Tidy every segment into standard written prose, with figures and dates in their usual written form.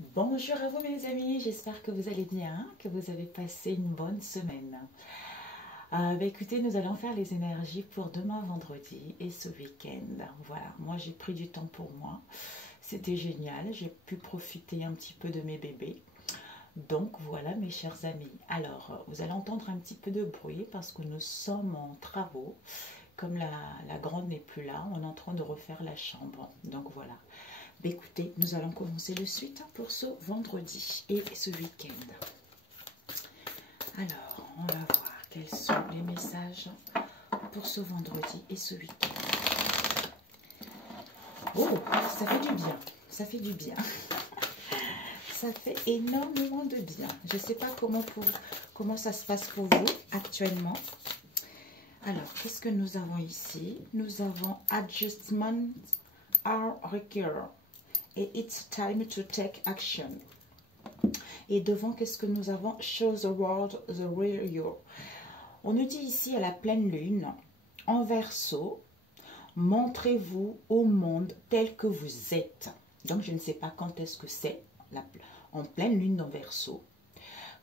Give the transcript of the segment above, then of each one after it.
Bonjour à vous mes amis, j'espère que vous allez bien, que vous avez passé une bonne semaine. Écoutez, nous allons faire les énergies pour demain vendredi et ce week-end. Voilà, moi j'ai pris du temps pour moi, c'était génial, j'ai pu profiter un petit peu de mes bébés. Donc voilà mes chers amis, alors vous allez entendre un petit peu de bruit parce que nous sommes en travaux. Comme la grande n'est plus là, on est en train de refaire la chambre, donc voilà. Écoutez, nous allons commencer de suite pour ce vendredi et ce week-end. Alors, on va voir quels sont les messages pour ce vendredi et ce week-end. Oh, ça fait du bien, ça fait du bien. Ça fait énormément de bien. Je ne sais pas comment ça se passe pour vous actuellement. Alors, qu'est-ce que nous avons ici? Nous avons Adjustments are required. Et it's time to take action. Et devant, qu'est-ce que nous avons? Show the world the real you. On nous dit ici à la pleine lune, en Verseau, montrez-vous au monde tel que vous êtes. Donc, je ne sais pas quand est-ce que c'est, en pleine lune en Verseau.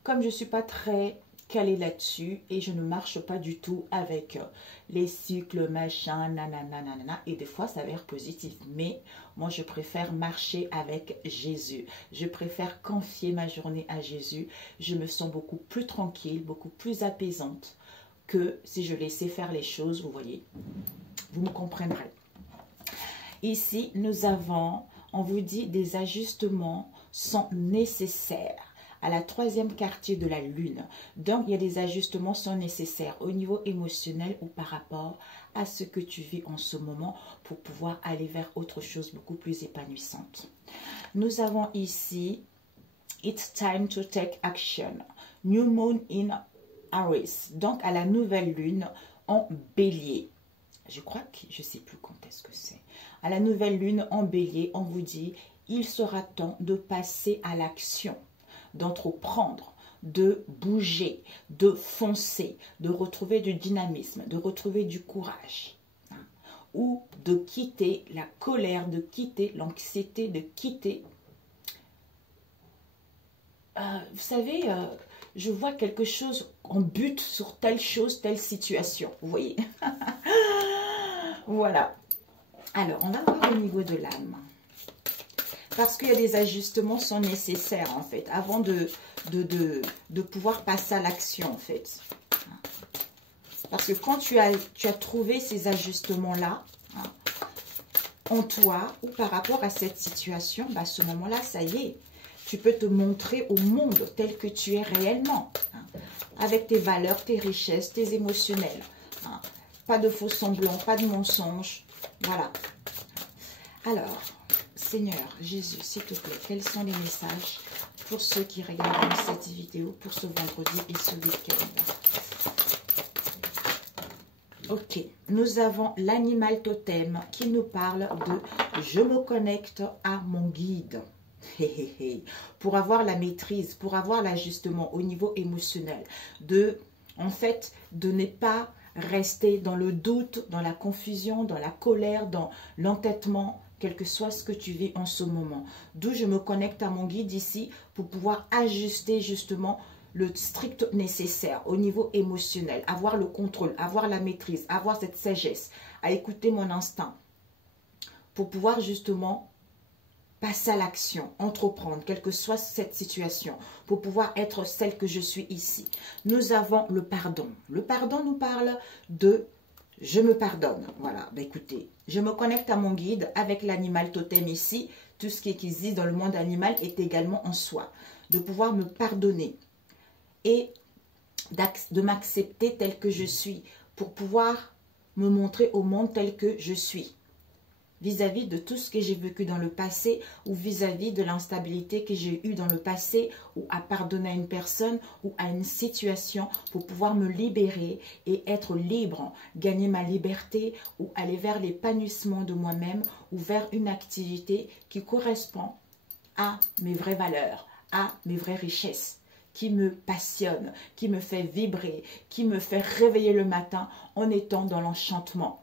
Comme je ne suis pas très calée là-dessus et je ne marche pas du tout avec les cycles, machin, nanana, nanana, et des fois ça a l'air positif, mais moi je préfère marcher avec Jésus, je préfère confier ma journée à Jésus, je me sens beaucoup plus tranquille, beaucoup plus apaisante que si je laissais faire les choses, vous voyez, vous me comprendrez. Ici nous avons, on vous dit, des ajustements sont nécessaires à la troisième quartier de la lune. Donc, il y a des ajustements qui sont nécessaires au niveau émotionnel ou par rapport à ce que tu vis en ce moment pour pouvoir aller vers autre chose beaucoup plus épanouissante. Nous avons ici It's time to take action. New moon in Aries. Donc, à la nouvelle lune en bélier. Je crois que je ne sais plus quand est-ce que c'est. À la nouvelle lune en bélier, on vous dit il sera temps de passer à l'action, d'entreprendre, de bouger, de foncer, de retrouver du dynamisme, de retrouver du courage, hein, ou de quitter la colère, de quitter l'anxiété, de quitter... vous savez, je vois quelque chose en but sur telle chose, telle situation, vous voyez. Voilà. Alors, on va voir au niveau de l'âme. Parce qu'il y a des ajustements qui sont nécessaires, en fait, avant de pouvoir passer à l'action, en fait. Parce que quand tu as trouvé ces ajustements-là, hein, en toi, ou par rapport à cette situation, bah, à ce moment-là, ça y est, tu peux te montrer au monde tel que tu es réellement, hein, avec tes valeurs, tes richesses, tes émotionnels. Hein. Pas de faux semblants, pas de mensonges, voilà. Alors... Seigneur Jésus, s'il te plaît, quels sont les messages pour ceux qui regardent cette vidéo pour ce vendredi et ce week-end? Ok, nous avons l'animal totem qui nous parle de « Je me connecte à mon guide ». Pour avoir la maîtrise, pour avoir l'ajustement au niveau émotionnel, en fait, de ne pas rester dans le doute, dans la confusion, dans la colère, dans l'entêtement, quel que soit ce que tu vis en ce moment. D'où je me connecte à mon guide ici pour pouvoir ajuster justement le strict nécessaire au niveau émotionnel, avoir le contrôle, avoir la maîtrise, avoir cette sagesse, à écouter mon instinct pour pouvoir justement passer à l'action, entreprendre, quelle que soit cette situation, pour pouvoir être celle que je suis ici. Nous avons le pardon. Le pardon nous parle de « je me pardonne ». Voilà, ben écoutez, je me connecte à mon guide avec l'animal totem ici. Tout ce qui existe dans le monde animal est également en soi. De pouvoir me pardonner et de m'accepter tel que je suis pour pouvoir me montrer au monde tel que je suis. Vis-à-vis de tout ce que j'ai vécu dans le passé ou vis-à-vis de l'instabilité que j'ai eue dans le passé ou à pardonner à une personne ou à une situation pour pouvoir me libérer et être libre, gagner ma liberté ou aller vers l'épanouissement de moi-même ou vers une activité qui correspond à mes vraies valeurs, à mes vraies richesses, qui me passionne, qui me fait vibrer, qui me fait réveiller le matin en étant dans l'enchantement.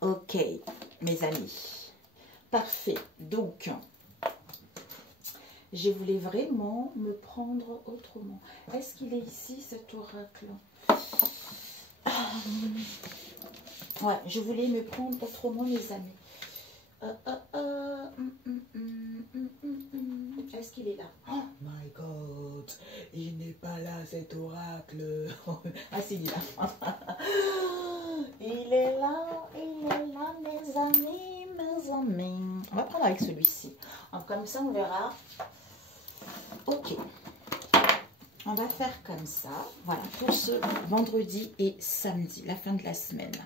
Ok, mes amis. Parfait. Donc, Je voulais vraiment me prendre autrement. Est-ce qu'il est ici, cet oracle? Ouais, je voulais me prendre autrement, mes amis. Est-ce qu'il est là? Oh my God, il n'est pas là, cet oracle. Ah, c'est il est là. Il est là, mes amis, mes amis. On va prendre avec celui-ci. Comme ça, on verra. Ok. On va faire comme ça. Voilà, pour ce vendredi et samedi, la fin de la semaine.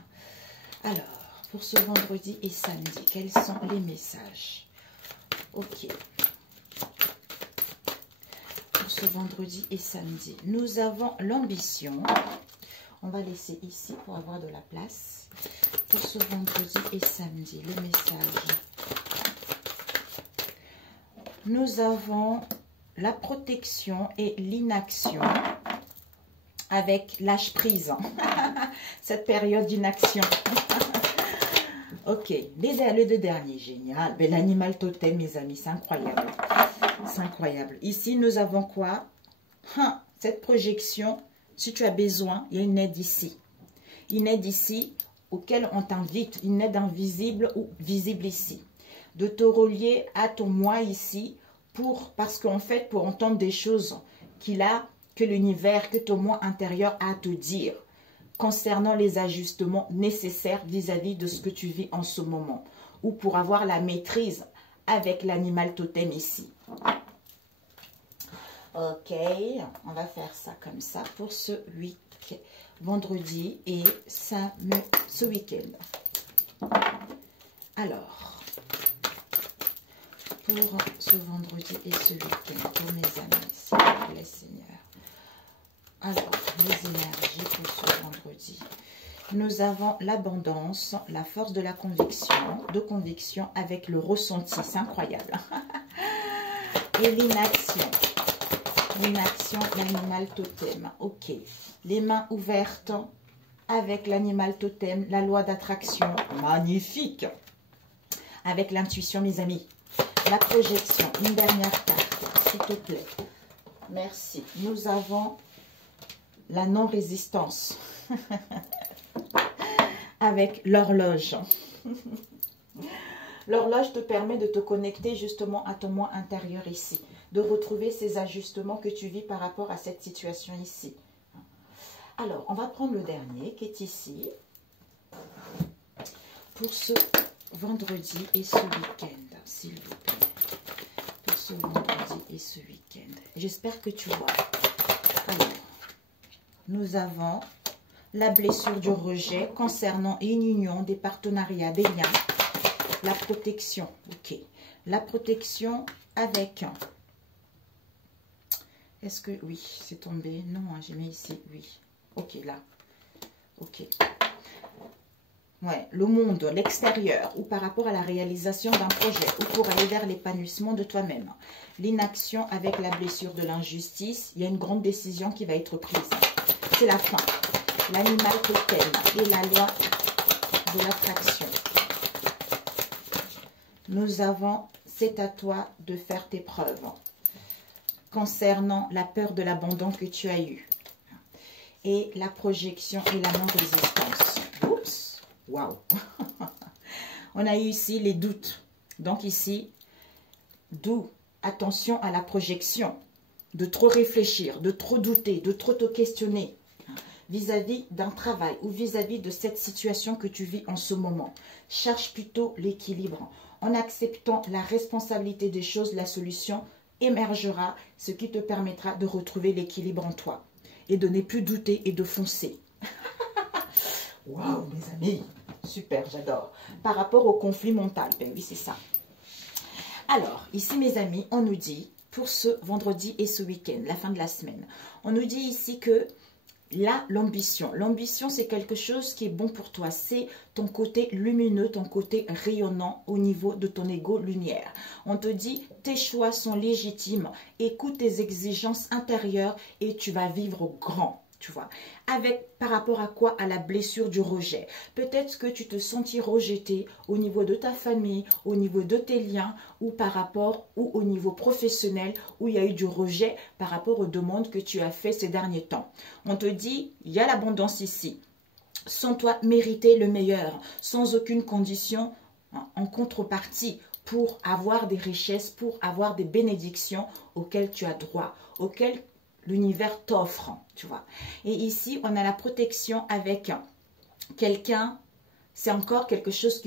Alors, pour ce vendredi et samedi, quels sont les messages? Ok. Pour ce vendredi et samedi, nous avons l'ambition. On va laisser ici pour avoir de la place. Pour ce vendredi et samedi, le message. Nous avons la protection et l'inaction avec lâche prise. Cette période d'inaction. Ok, les deux derniers, génial. L'animal totem, mes amis, c'est incroyable. C'est incroyable. Ici, nous avons quoi? Cette projection, si tu as besoin, il y a une aide ici. Une aide ici auquel on t'invite, une aide invisible ou visible ici. De te relier à ton moi ici, parce qu'en fait, pour entendre des choses que l'univers, que ton moi intérieur a à te dire, concernant les ajustements nécessaires vis-à-vis de ce que tu vis en ce moment, ou pour avoir la maîtrise avec l'animal totem ici. Ok, on va faire ça comme ça pour ce vendredi et ce week-end. Alors, pour ce vendredi et ce week-end, pour mes amis, s'il vous plaît, Seigneur. Alors, les énergies pour ce vendredi. Nous avons l'abondance, la force de la conviction avec le ressenti. C'est incroyable. Et l'inaction. L'inaction, l'animal totem. Ok. Les mains ouvertes avec l'animal totem, la loi d'attraction. Magnifique. Avec l'intuition, mes amis. La projection. Une dernière carte, s'il te plaît. Merci. Nous avons la non-résistance avec l'horloge. L'horloge te permet de te connecter justement à ton moi intérieur ici, de retrouver ces ajustements que tu vis par rapport à cette situation ici. Alors, on va prendre le dernier qui est ici pour ce vendredi et ce week-end, s'il vous plaît. Pour ce vendredi et ce week-end. J'espère que tu vois. Alors, nous avons la blessure du rejet concernant une union, des partenariats, des liens. La protection, ok. La protection avec... Est-ce que... Oui, c'est tombé. Non, hein, j'ai mis ici, oui. Ok, là. Ok. Ouais, le monde, l'extérieur, ou par rapport à la réalisation d'un projet, ou pour aller vers l'épanouissement de toi-même. L'inaction avec la blessure de l'injustice, il y a une grande décision qui va être prise. C'est la fin. L'animal totem et la loi de l'attraction. Nous avons, c'est à toi de faire tes preuves concernant la peur de l'abandon que tu as eu. Et la projection et la non-résistance. Oups, waouh. On a eu ici les doutes. Donc ici, d'où attention à la projection. De trop réfléchir, de trop douter, de trop te questionner vis-à-vis d'un travail ou vis-à-vis de cette situation que tu vis en ce moment. Cherche plutôt l'équilibre. En acceptant la responsabilité des choses, la solution émergera, ce qui te permettra de retrouver l'équilibre en toi et de ne plus douter et de foncer. Waouh, mes amis, super, j'adore. Par rapport au conflit mental, ben oui, c'est ça. Alors, ici, mes amis, on nous dit, pour ce vendredi et ce week-end, la fin de la semaine, on nous dit ici que là, l'ambition. L'ambition, c'est quelque chose qui est bon pour toi. C'est ton côté lumineux, ton côté rayonnant au niveau de ton ego lumière. On te dit, tes choix sont légitimes. Écoute tes exigences intérieures et tu vas vivre grand. tu vois. Par rapport à quoi? À la blessure du rejet. Peut-être que tu te sentis rejeté au niveau de ta famille, au niveau de tes liens, ou au niveau professionnel, où il y a eu du rejet par rapport aux demandes que tu as fait ces derniers temps. On te dit, il y a l'abondance ici. Sans toi mériter le meilleur, sans aucune condition en contrepartie, pour avoir des richesses, pour avoir des bénédictions auxquelles tu as droit, auxquelles l'univers t'offre, tu vois. Et ici, on a la protection avec quelqu'un, c'est encore quelque chose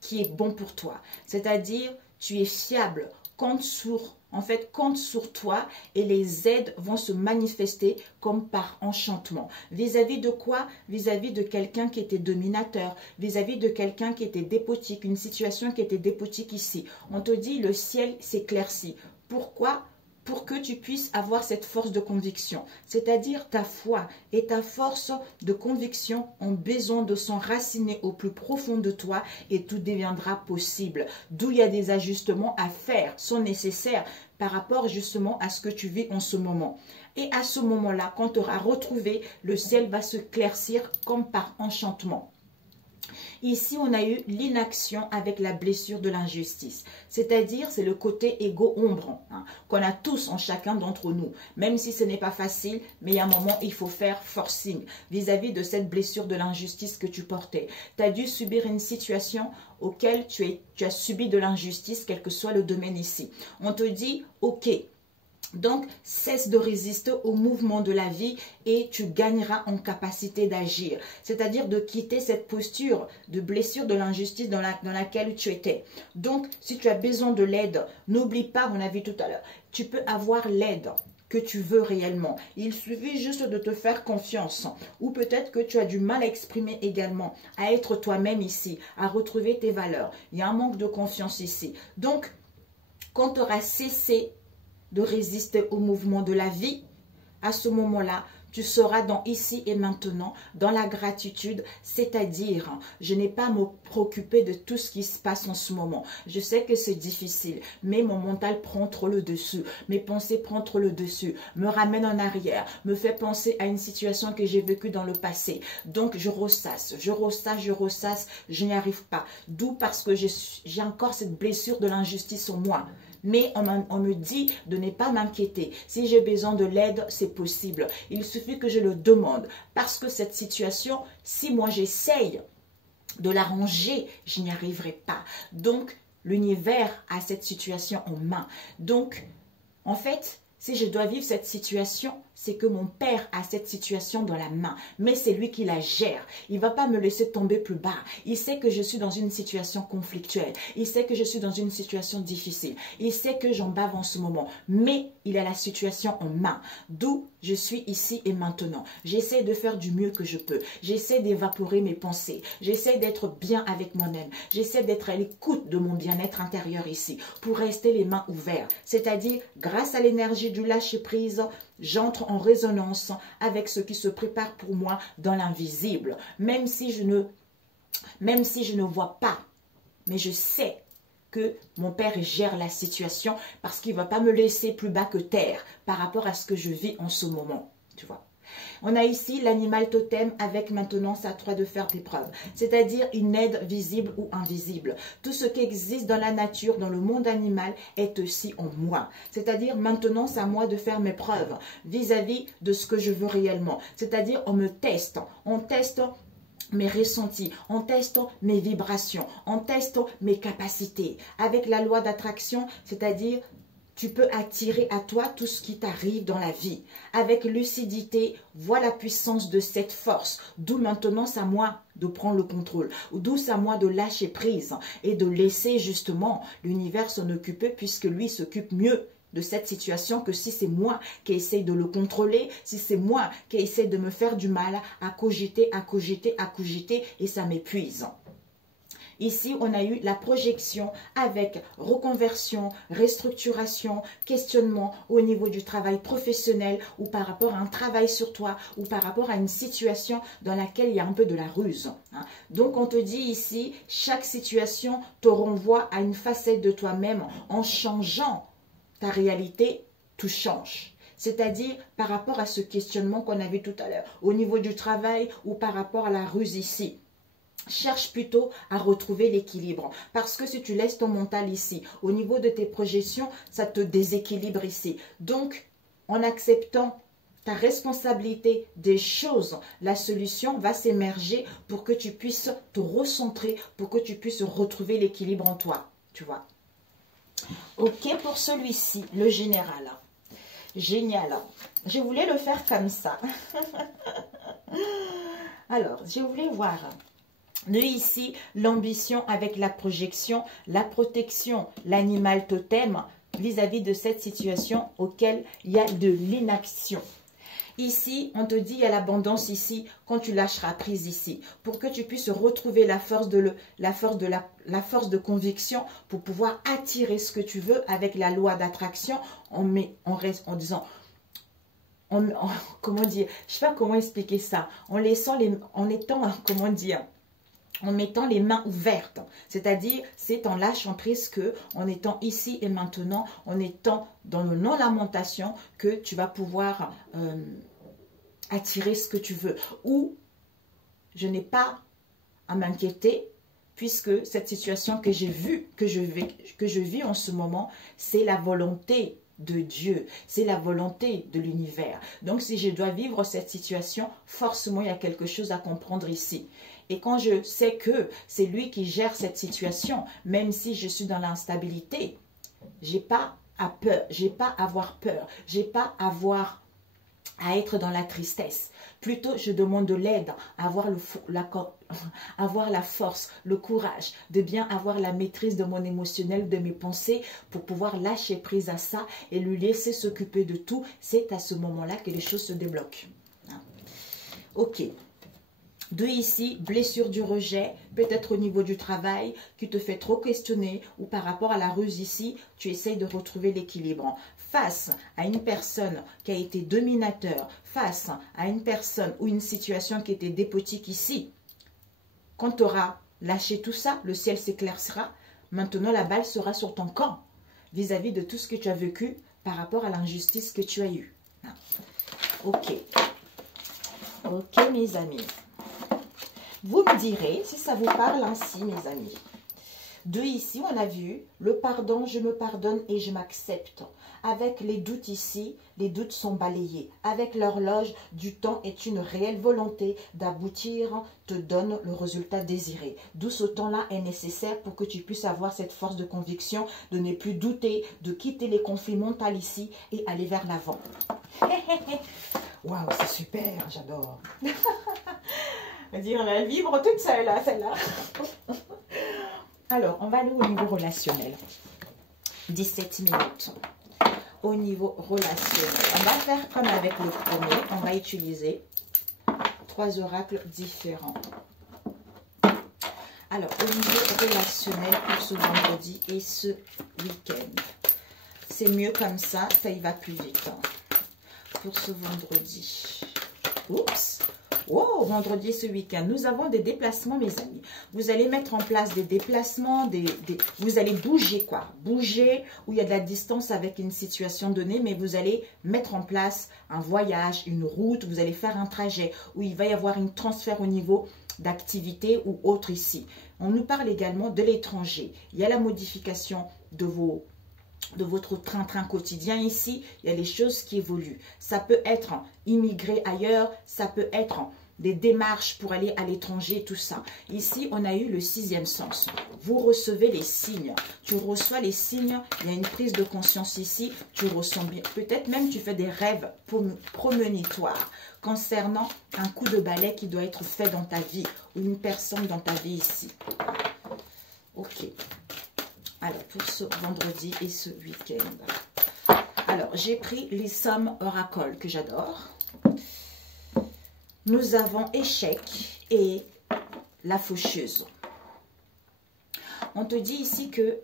qui est bon pour toi. C'est-à-dire, tu es fiable, compte sur toi et les aides vont se manifester comme par enchantement. Vis-à-vis de quoi? Vis-à-vis de quelqu'un qui était dominateur, vis-à-vis de quelqu'un qui était despotique, une situation qui était despotique ici. On te dit, le ciel s'éclaircit. Pourquoi? Pour que tu puisses avoir cette force de conviction. C'est-à-dire ta foi et ta force de conviction ont besoin de s'enraciner au plus profond de toi et tout deviendra possible. D'où il y a des ajustements à faire, sont nécessaires par rapport justement à ce que tu vis en ce moment. Et à ce moment-là, quand tu auras retrouvé, le ciel va se claircir comme par enchantement. Ici, on a eu l'inaction avec la blessure de l'injustice. C'est-à-dire, c'est le côté égo-ombre qu'on a tous en chacun d'entre nous. Même si ce n'est pas facile, mais il y a un moment, il faut faire forcing vis-à-vis de cette blessure de l'injustice que tu portais. Tu as dû subir une situation auquel tu as subi de l'injustice, quel que soit le domaine ici. On te dit, ok. Donc, cesse de résister au mouvement de la vie et tu gagneras en capacité d'agir. C'est-à-dire de quitter cette posture de blessure de l'injustice dans laquelle tu étais. Donc, si tu as besoin de l'aide, n'oublie pas, on a vu tout à l'heure, tu peux avoir l'aide que tu veux réellement. Il suffit juste de te faire confiance. Ou peut-être que tu as du mal à exprimer également, à être toi-même ici, à retrouver tes valeurs. Il y a un manque de confiance ici. Donc, quand tu auras cessé de résister au mouvement de la vie, à ce moment-là, tu seras dans ici et maintenant, dans la gratitude, c'est-à-dire, je n'ai pas à me préoccuper de tout ce qui se passe en ce moment. Je sais que c'est difficile, mais mon mental prend trop le dessus, mes pensées prennent trop le dessus, me ramène en arrière, me fait penser à une situation que j'ai vécue dans le passé. Donc, je ressasse, je n'y arrive pas. D'où parce que j'ai encore cette blessure de l'injustice en moi. Mais on me dit de ne pas m'inquiéter. Si j'ai besoin de l'aide, c'est possible. Il suffit que je le demande. Parce que cette situation, si moi j'essaye de l'arranger, je n'y arriverai pas. Donc, l'univers a cette situation en main. Donc, en fait, si je dois vivre cette situation, c'est que mon père a cette situation dans la main. Mais c'est lui qui la gère. Il ne va pas me laisser tomber plus bas. Il sait que je suis dans une situation conflictuelle. Il sait que je suis dans une situation difficile. Il sait que j'en bave en ce moment. Mais il a la situation en main. D'où je suis ici et maintenant. J'essaie de faire du mieux que je peux. J'essaie d'évaporer mes pensées. J'essaie d'être bien avec moi-même. J'essaie d'être à l'écoute de mon bien-être intérieur ici. Pour rester les mains ouvertes. C'est-à-dire, grâce à l'énergie du lâcher-prise, j'entre en résonance avec ce qui se prépare pour moi dans l'invisible. Même si je ne vois pas, mais je sais que mon père gère la situation parce qu'il ne va pas me laisser plus bas que terre par rapport à ce que je vis en ce moment. Tu vois. On a ici l'animal totem avec maintenant c'est à toi de faire tes preuves. C'est-à-dire une aide visible ou invisible. Tout ce qui existe dans la nature, dans le monde animal est aussi en moi. C'est-à-dire maintenant c'est à moi de faire mes preuves vis-à-vis de ce que je veux réellement. C'est-à-dire on me teste. On teste mes ressentis, on teste mes vibrations, on teste mes capacités. Avec la loi d'attraction, c'est-à-dire tu peux attirer à toi tout ce qui t'arrive dans la vie. Avec lucidité, vois la puissance de cette force. D'où maintenant c'est à moi de prendre le contrôle. D'où c'est à moi de lâcher prise et de laisser justement l'univers s'en occuper puisque lui s'occupe mieux de cette situation que si c'est moi qui essaye de le contrôler, si c'est moi qui essaye de me faire du mal à cogiter et ça m'épuise. Ici, on a eu la projection avec reconversion, restructuration, questionnement au niveau du travail professionnel ou par rapport à un travail sur toi ou par rapport à une situation dans laquelle il y a un peu de la ruse. Donc, on te dit ici, chaque situation te renvoie à une facette de toi-même en changeant ta réalité, tout change. C'est-à-dire par rapport à ce questionnement qu'on a vu tout à l'heure, au niveau du travail ou par rapport à la ruse ici. Cherche plutôt à retrouver l'équilibre. Parce que si tu laisses ton mental ici, au niveau de tes projections, ça te déséquilibre ici. Donc, en acceptant ta responsabilité des choses, la solution va s'émerger pour que tu puisses te recentrer, pour que tu puisses retrouver l'équilibre en toi. Tu vois. Ok, pour celui-ci, le général. Génial. Je voulais le faire comme ça. Alors, je voulais voir de ici l'ambition avec la projection, la protection, l'animal totem vis-à-vis de cette situation auquel il y a de l'inaction. Ici, on te dit, il y a l'abondance ici, quand tu lâcheras prise ici, pour que tu puisses retrouver la force de conviction pour pouvoir attirer ce que tu veux avec la loi d'attraction en disant, comment dire, je sais pas comment expliquer ça, en mettant les mains ouvertes, c'est-à-dire c'est en lâchant prise que, en étant ici et maintenant, en étant dans le non-lamentation, que tu vas pouvoir attirer ce que tu veux. Ou je n'ai pas à m'inquiéter puisque cette situation que j'ai vue, que je vis en ce moment, c'est la volonté de Dieu, c'est la volonté de l'univers. Donc si je dois vivre cette situation, forcément il y a quelque chose à comprendre ici. Et quand je sais que c'est lui qui gère cette situation, même si je suis dans l'instabilité, j'ai pas à avoir peur, j'ai pas à être dans la tristesse. Plutôt, je demande de l'aide, avoir la force, le courage, de bien avoir la maîtrise de mon émotionnel, de mes pensées, pour pouvoir lâcher prise à ça et lui laisser s'occuper de tout. C'est à ce moment-là que les choses se débloquent. Ok. De ici, blessure du rejet, peut-être au niveau du travail, qui te fait trop questionner, ou par rapport à la ruse ici, tu essayes de retrouver l'équilibre. Face à une personne qui a été dominateur, face à une personne ou une situation qui était despotique ici, quand tu auras lâché tout ça, le ciel s'éclaircira. Maintenant, la balle sera sur ton camp vis-à-vis de tout ce que tu as vécu par rapport à l'injustice que tu as eue. Ok. Ok, mes amis. Vous me direz si ça vous parle ainsi, mes amis. De ici, on a vu le pardon, je me pardonne et je m'accepte. Avec les doutes ici, les doutes sont balayés. Avec l'horloge du temps est une réelle volonté d'aboutir, te donne le résultat désiré. D'où ce temps-là est nécessaire pour que tu puisses avoir cette force de conviction, de ne plus douter, de quitter les conflits mentaux ici et aller vers l'avant. Waouh, c'est super, j'adore. On va dire, elle vivre toute seule, hein, celle-là. Alors, on va aller au niveau relationnel. 17 minutes. Au niveau relationnel. On va faire comme avec le premier. On va utiliser 3 oracles différents. Alors, au niveau relationnel pour ce vendredi et ce week-end. C'est mieux comme ça y va plus vite. Hein, pour ce vendredi. Oups! Oh, vendredi, ce week-end, nous avons des déplacements, mes amis. Vous allez mettre en place des déplacements, vous allez bouger, quoi. Bouger où il y a de la distance avec une situation donnée, mais vous allez mettre en place un voyage, une route, vous allez faire un trajet où il va y avoir un transfert au niveau d'activité ou autre ici. On nous parle également de l'étranger. Il y a la modification de votre train-train quotidien ici, il y a les choses qui évoluent. Ça peut être immigrer ailleurs, ça peut être des démarches pour aller à l'étranger, tout ça. Ici, on a eu le 6e sens. Vous recevez les signes. Tu reçois les signes, il y a une prise de conscience ici, tu ressens bien. Peut-être même tu fais des rêves prémonitoires concernant un coup de balai qui doit être fait dans ta vie ou une personne dans ta vie ici. Ok. Alors, pour ce vendredi et ce week-end. Alors, j'ai pris les sommes oracles que j'adore. Nous avons échec et la faucheuse. On te dit ici que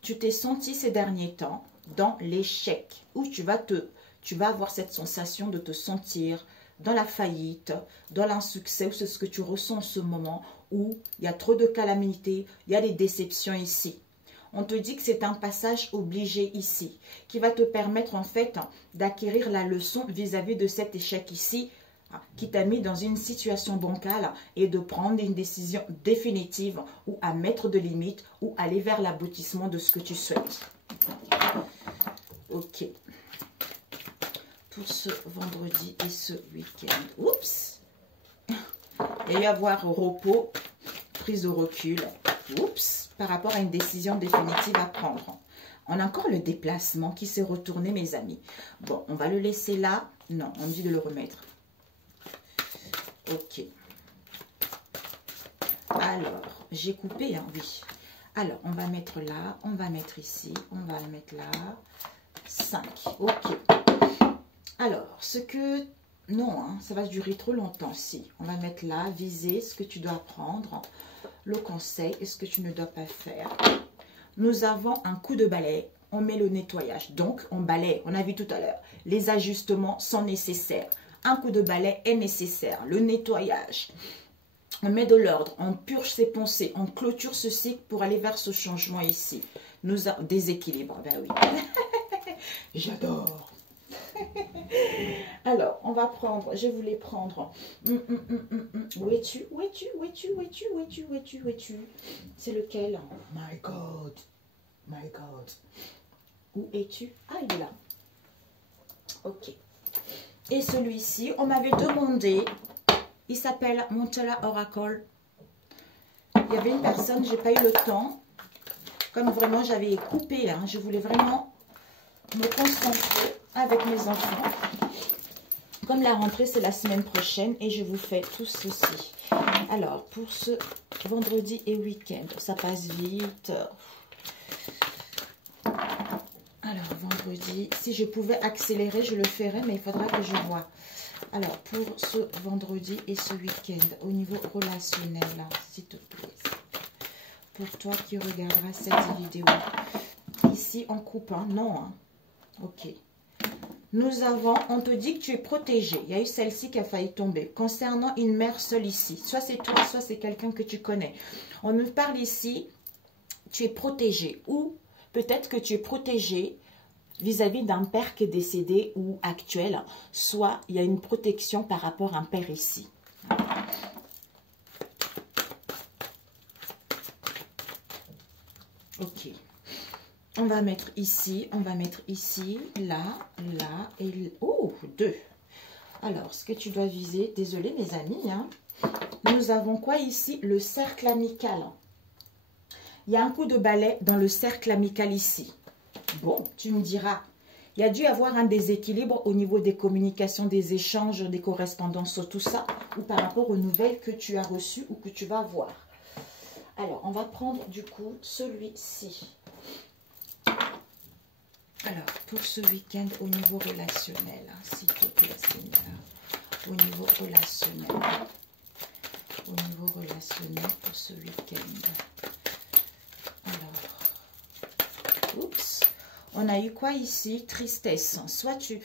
tu t'es senti ces derniers temps dans l'échec, où tu vas avoir cette sensation de te sentir dans la faillite, dans l'insuccès, ou c'est ce que tu ressens en ce moment, où il y a trop de calamités, il y a des déceptions ici. On te dit que c'est un passage obligé ici, qui va te permettre en fait d'acquérir la leçon vis-à-vis de cet échec ici, qui t'a mis dans une situation bancale et de prendre une décision définitive ou à mettre de limites ou aller vers l'aboutissement de ce que tu souhaites. Ok. Pour ce vendredi et ce week-end. Oups. Et y avoir repos, prise de recul. Oups. Par rapport à une décision définitive à prendre. On a encore le déplacement qui s'est retourné, mes amis. Bon, on va le laisser là. Non, on dit de le remettre. Ok. Alors, j'ai coupé, hein, oui. Alors, on va mettre là, on va mettre ici, on va le mettre là. 5. Ok. Alors, ce que... Non, hein, ça va durer trop longtemps. Si, on va mettre là, viser ce que tu dois prendre, le conseil et ce que tu ne dois pas faire. Nous avons un coup de balai, on met le nettoyage. Donc, on balaye, on a vu tout à l'heure. Les ajustements sont nécessaires. Un coup de balai est nécessaire. Le nettoyage. On met de l'ordre, on purge ses pensées, on clôture ce cycle pour aller vers ce changement ici. Nous avons déséquilibre, ben oui. J'adore. Alors, on va prendre, je voulais prendre. Où es-tu? Où es-tu? Où es-tu? Où es-tu? Où es-tu? Où es-tu? Où es-tu? C'est lequel? My God. My God. Où es-tu? Ah, il est là. Ok. Et celui-ci, on m'avait demandé, il s'appelle Montella Oracle. Il y avait une personne, j'ai pas eu le temps. Comme vraiment j'avais coupé, hein, je voulais vraiment me concentrer avec mes enfants. Comme la rentrée, c'est la semaine prochaine et je vous fais tout ceci. Alors, pour ce vendredi et week-end, ça passe vite. Alors, vendredi, si je pouvais accélérer, je le ferais, mais il faudra que je vois. Alors, pour ce vendredi et ce week-end, au niveau relationnel, s'il te plaît, pour toi qui regarderas cette vidéo, ici, on coupe, hein? Non, hein? Ok. Nous avons, on te dit que tu es protégé. Il y a eu celle-ci qui a failli tomber. Concernant une mère seule ici, soit c'est toi, soit c'est quelqu'un que tu connais. On nous parle ici, tu es protégé. Ou peut-être que tu es protégé vis-à-vis d'un père qui est décédé ou actuel. Soit il y a une protection par rapport à un père ici. Ok. On va mettre ici, là, là et... Oh, 2. Alors, ce que tu dois viser, désolé mes amis, hein, nous avons quoi ici? Le cercle amical. Il y a un coup de balai dans le cercle amical ici. Bon, tu me diras, il y a dû avoir un déséquilibre au niveau des communications, des échanges, des correspondances, tout ça, ou par rapport aux nouvelles que tu as reçues ou que tu vas voir. Alors, on va prendre du coup celui-ci. Alors, pour ce week-end, au niveau relationnel, hein, s'il te plaît, Seigneur, au niveau relationnel, pour ce week-end. Alors, oups, on a eu quoi ici? Tristesse. Soit tu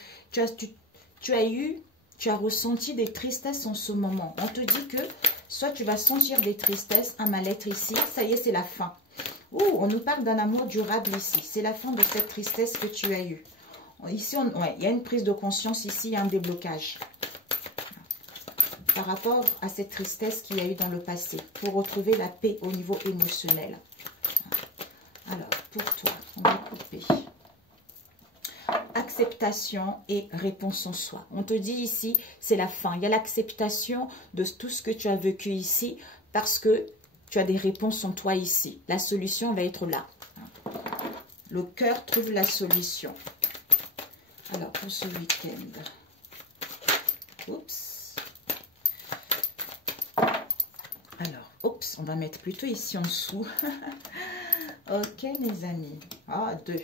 as ressenti des tristesses en ce moment. On te dit que soit tu vas sentir des tristesses, un mal-être ici, ça y est, c'est la fin. On nous parle d'un amour durable ici. C'est la fin de cette tristesse que tu as eue. Ici, il y a une prise de conscience ici, il y a un déblocage. Par rapport à cette tristesse qu'il y a eu dans le passé. Pour retrouver la paix au niveau émotionnel. Alors, pour toi, on va couper. Acceptation et réponse en soi. On te dit ici, c'est la fin. Il y a l'acceptation de tout ce que tu as vécu ici parce que tu as des réponses en toi ici. La solution va être là. Le cœur trouve la solution. Alors, pour ce week-end. Oups. Alors, oups, on va mettre plutôt ici en dessous. Ok, mes amis. Ah, 2.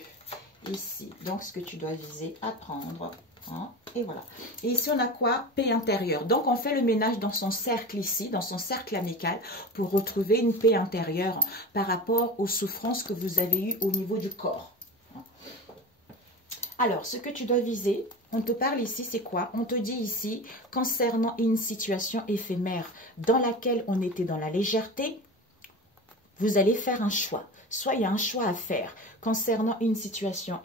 Ici. Donc, ce que tu dois viser, apprendre. Hein, et voilà. Et ici, on a quoi? Paix intérieure. Donc, on fait le ménage dans son cercle ici, dans son cercle amical, pour retrouver une paix intérieure par rapport aux souffrances que vous avez eues au niveau du corps. Alors, ce que tu dois viser, on te parle ici, c'est quoi? On te dit ici, concernant une situation éphémère dans laquelle on était dans la légèreté, vous allez faire un choix. soit il y a un choix à faire concernant une situation.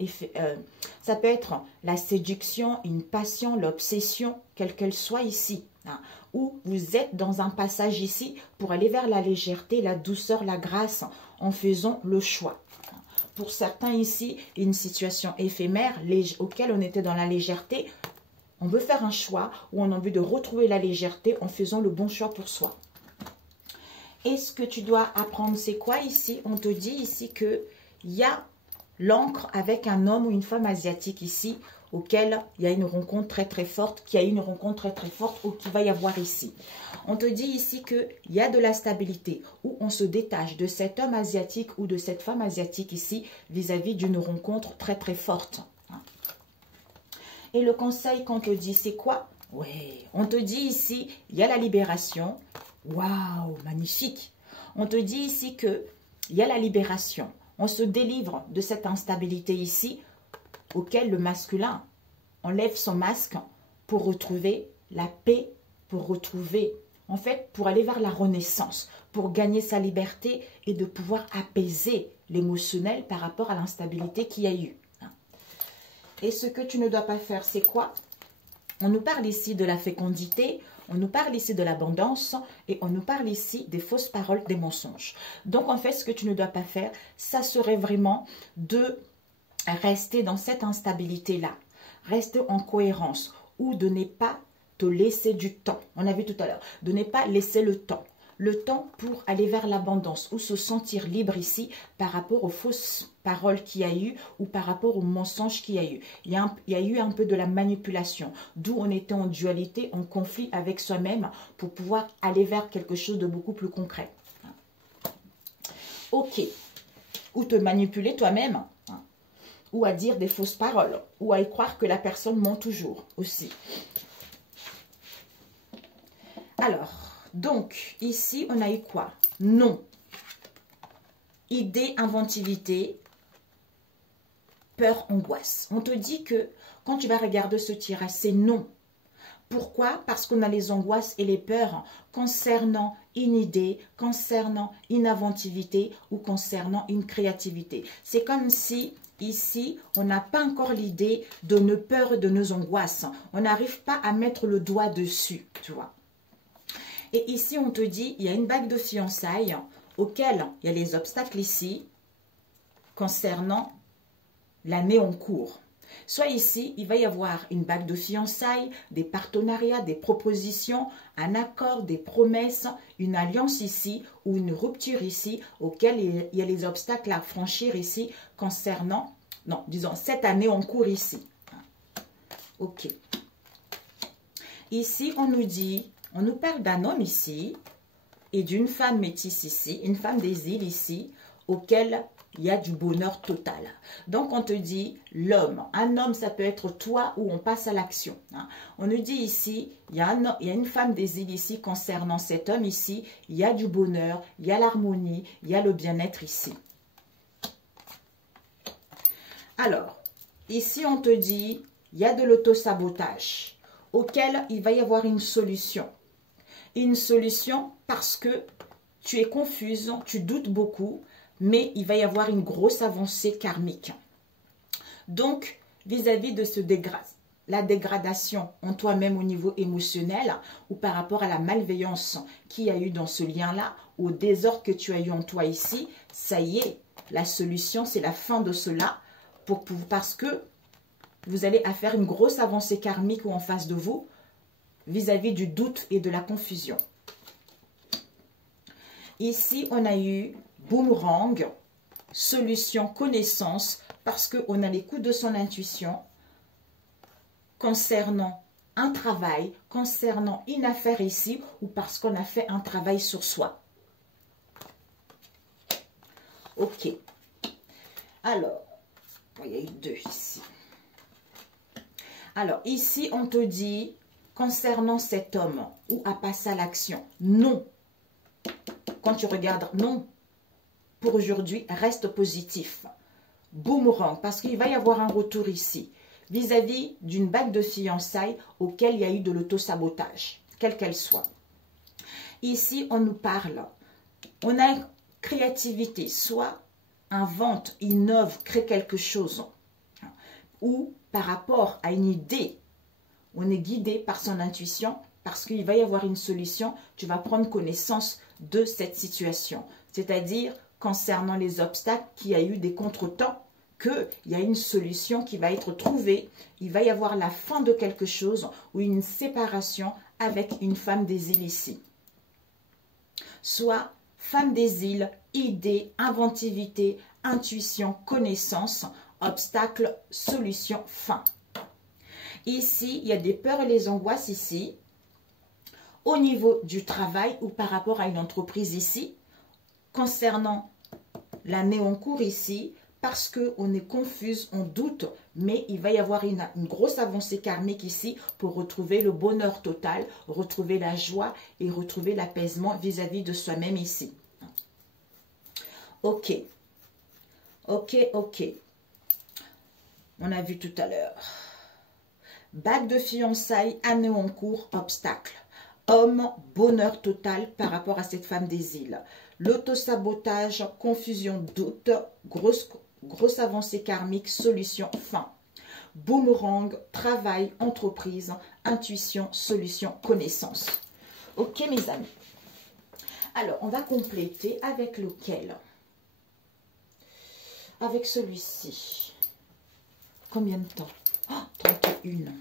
Ça peut être la séduction, une passion, l'obsession, quelle qu'elle soit ici. Hein, ou vous êtes dans un passage ici pour aller vers la légèreté, la douceur, la grâce en faisant le choix. Pour certains ici, une situation éphémère auquel on était dans la légèreté, on veut faire un choix ou on a envie de retrouver la légèreté en faisant le bon choix pour soi. Et ce que tu dois apprendre, c'est quoi ici? On te dit ici qu'il y a l'encre avec un homme ou une femme asiatique ici, auquel il y a une rencontre très très forte, qu'il y a une rencontre très très forte ou qu'il va y avoir ici. On te dit ici qu'il y a de la stabilité, où on se détache de cet homme asiatique ou de cette femme asiatique ici, vis-à-vis d'une rencontre très très forte. Et le conseil qu'on te dit, c'est quoi? Ouais, on te dit ici, il y a la libération. Waouh, magnifique. On te dit ici qu'il y a la libération. On se délivre de cette instabilité ici, auquel le masculin enlève son masque pour retrouver la paix, pour retrouver, en fait, pour aller vers la renaissance, pour gagner sa liberté et de pouvoir apaiser l'émotionnel par rapport à l'instabilité qu'il y a eu. Et ce que tu ne dois pas faire, c'est quoi? On nous parle ici de la fécondité, on nous parle ici de l'abondance et on nous parle ici des fausses paroles, des mensonges. Donc, en fait, ce que tu ne dois pas faire, ça serait vraiment de rester dans cette instabilité-là, rester en cohérence ou de ne pas te laisser du temps. On a vu tout à l'heure, de ne pas laisser le temps pour aller vers l'abondance ou se sentir libre ici par rapport aux fausses paroles qu'il y a eu ou par rapport aux mensonges qu'il y a eu. Il y a eu un peu de la manipulation, d'où on était en dualité, en conflit avec soi-même pour pouvoir aller vers quelque chose de beaucoup plus concret. Ok, ou te manipuler toi-même, ou à dire des fausses paroles, ou à y croire que la personne ment toujours aussi. Alors, donc, ici, on a eu quoi? Non. Idée, inventivité, peur, angoisse. On te dit que quand tu vas regarder ce tirage, c'est non. Pourquoi? Parce qu'on a les angoisses et les peurs concernant une idée, concernant une inventivité ou concernant une créativité. C'est comme si ici, on n'a pas encore l'idée de nos peurs et de nos angoisses. On n'arrive pas à mettre le doigt dessus, tu vois. Et ici, on te dit, il y a une bague de fiançailles auquel il y a les obstacles ici concernant l'année en cours. Soit ici, il va y avoir une bague de fiançailles, des partenariats, des propositions, un accord, des promesses, une alliance ici ou une rupture ici auquel il y a les obstacles à franchir ici concernant, non, disons, cette année en cours ici. Ok. Ici, on nous dit, on nous parle d'un homme ici et d'une femme métisse ici, une femme des îles ici, auquel il y a du bonheur total. Donc, on te dit l'homme. Un homme, ça peut être toi ou on passe à l'action. On nous dit ici, il y a une femme des îles ici concernant cet homme ici. Il y a du bonheur, il y a l'harmonie, il y a le bien-être ici. Alors, ici, on te dit, il y a de l'autosabotage auquel il va y avoir une solution. Une solution parce que tu es confuse, tu doutes beaucoup, mais il va y avoir une grosse avancée karmique. Donc, vis-à-vis de la dégradation en toi-même au niveau émotionnel ou par rapport à la malveillance qu'il y a eu dans ce lien-là, au désordre que tu as eu en toi ici, ça y est, la solution, c'est la fin de cela parce que vous allez faire une grosse avancée karmique ou en face de vous vis-à-vis du doute et de la confusion. Ici, on a eu boomerang, solution, connaissance, parce qu'on a l'écoute de son intuition concernant un travail, concernant une affaire ici, ou parce qu'on a fait un travail sur soi. Ok. Alors, il y a eu deux ici. Alors, ici, on te dit, concernant cet homme, ou à passer à l'action, non. Quand tu regardes, non. Pour aujourd'hui, reste positif. Boomerang, parce qu'il va y avoir un retour ici, vis-à-vis d'une bague de fiançailles auquel il y a eu de l'autosabotage, quelle qu'elle soit. Ici, on nous parle, on a une créativité, soit invente, innove, crée quelque chose. Ou par rapport à une idée, on est guidé par son intuition parce qu'il va y avoir une solution. Tu vas prendre connaissance de cette situation. C'est-à-dire, concernant les obstacles, qu'il y a eu des contretemps, qu'il y a une solution qui va être trouvée. Il va y avoir la fin de quelque chose ou une séparation avec une femme des îles ici. Soit femme des îles, idée, inventivité, intuition, connaissance, obstacle, solution, fin. Ici, il y a des peurs et les angoisses ici. Au niveau du travail ou par rapport à une entreprise ici. Concernant l'année en cours ici, parce qu'on est confuse, on doute, mais il va y avoir une grosse avancée karmique ici pour retrouver le bonheur total, retrouver la joie et retrouver l'apaisement vis-à-vis de soi-même ici. Ok. Ok, ok. On a vu tout à l'heure. Bague de fiançailles, année en cours, obstacle. Homme, bonheur total par rapport à cette femme des îles. L'autosabotage, confusion, doute, grosse avancée karmique, solution, fin. Boomerang, travail, entreprise, intuition, solution, connaissance. Ok mes amis. Alors, on va compléter avec lequel? Avec celui-ci. Combien de temps? Oh, 31.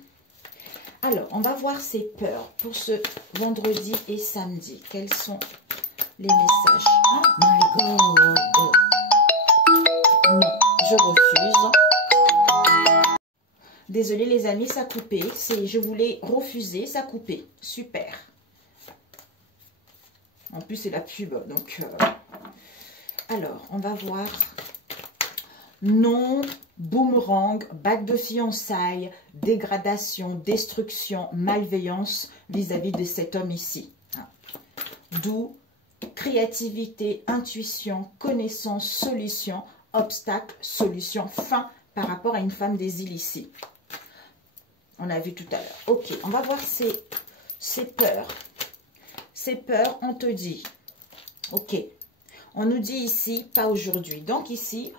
Alors, on va voir ces peurs pour ce vendredi et samedi. Quels sont les messages? Oh my God! Non, je refuse. Désolée les amis, ça a coupé. Je voulais refuser, ça a coupé. Super. En plus, c'est la pub. Donc, alors, on va voir. Non, boomerang, bague de fiançailles, dégradation, destruction, malveillance vis-à-vis de cet homme ici. D'où créativité, intuition, connaissance, solution, obstacle, solution, fin par rapport à une femme des îles ici. On a vu tout à l'heure. Ok, on va voir ces peurs. Ces peurs, on te dit. Ok, on nous dit ici, pas aujourd'hui. Donc ici,